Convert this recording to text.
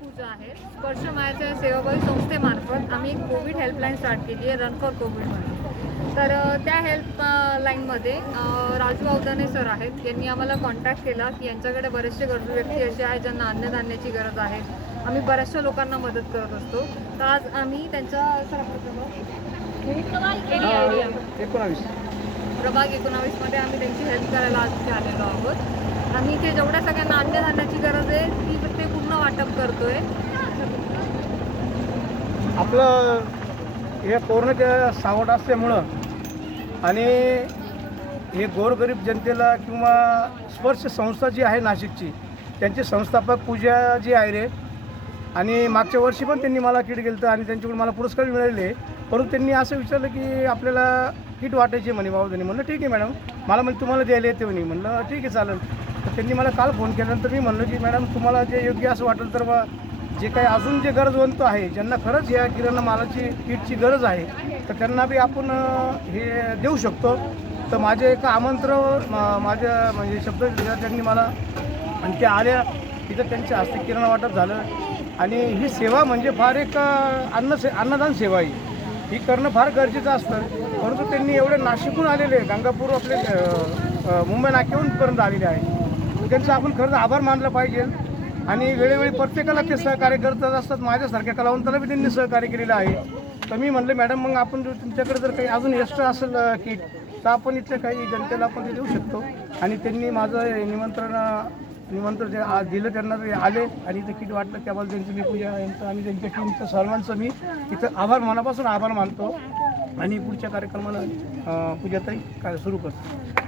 पूजा आहे. स्पर्श मायाच्या सेवाभावी संस्थेमार्फत आम्ही एक कोविड हेल्पलाईन स्टार्ट केली आहे, रन फॉर कोविड म्हणून. तर त्या हेल्पलाईनमध्ये राजू अवधाने सर आहेत, यांनी आम्हाला कॉन्टॅक्ट केला की यांच्याकडे बरेचसे गरजू व्यक्ती असे आहेत ज्यांना अन्नधान्याची गरज आहे. आम्ही बऱ्याचशा लोकांना मदत करत असतो. तर आज आम्ही त्यांच्या प्रभाग 19 मध्ये आम्ही त्यांची हेल्प करायला आज इथे आलेलो आहोत. आम्ही इथे जेवढ्या सगळ्यांना अन्नधान्याची गरज आहे ती ते पूर्ण वाटप करतोय. आपलं हे कोरोनाच्या सावट असल्यामुळं आणि हे गोरगरीब जनतेला किंवा स्पर्श संस्था जी आहे नाशिकची, त्यांचे संस्थापक पूजा जी आहे रे, आणि मागच्या वर्षी पण त्यांनी मला किट गेलं आणि त्यांच्याकडून मला पुरस्कार मिळाले. परंतु त्यांनी असं विचारलं की आपल्याला किट वाटायची म्हणे बाबा. म्हणलं ठीक आहे मॅडम, मला म्हणजे तुम्हाला द्यायला येते म्हणे. म्हणलं ठीक आहे चालेल. तर त्यांनी मला काल फोन केल्यानंतर मी म्हणलं की मॅडम तुम्हाला जे योग्य असं वाटेल तर बा जे काही अजून जे गरजवंत आहे, ज्यांना खरंच या किराणा मालाची किटची गरज आहे, तर त्यांना बी आपण हे देऊ शकतो. तर माझे एका आमंत्रण माझ्या म्हणजे शब्द त्यांनी मला आणि त्या आल्या तिथं त्यांच्या हस्ते किराणा वाटप झालं. आणि ही सेवा म्हणजे फार एक अन्नदान सेवा आहे, ही करणं फार गरजेचं असतं. परंतु त्यांनी एवढे नाशिकहून आलेले, गंगापूर आपले मुंबई नाक्याहूनपर्यंत आलेले आहे. त्यांचं आपण खरंच आभार मानलं पाहिजे. आणि वेळोवेळी प्रत्येकाला ते सहकार्य करत असतात. माझ्यासारख्या कलावंताला बी त्यांनी सहकार्य केलेलं आहे. तर मी म्हटलं मॅडम मग आपण जर तुमच्याकडे जर काही अजून एक्स्ट्रा असेल किट तर आपण इथल्या काही जनतेला आपण ते देऊ शकतो. आणि त्यांनी माझं निमंत्रण जे आज दिलं त्यांना ते आले आणि इथं किट वाटलं. त्याबद्दल त्यांचं मी पूजा यांचं आणि त्यांच्या टीमचं सर्वांचं मी इथं मनापासून आभार मानतो. आणि पुढच्या कार्यक्रमाला पूजाताई काय सुरू करतो.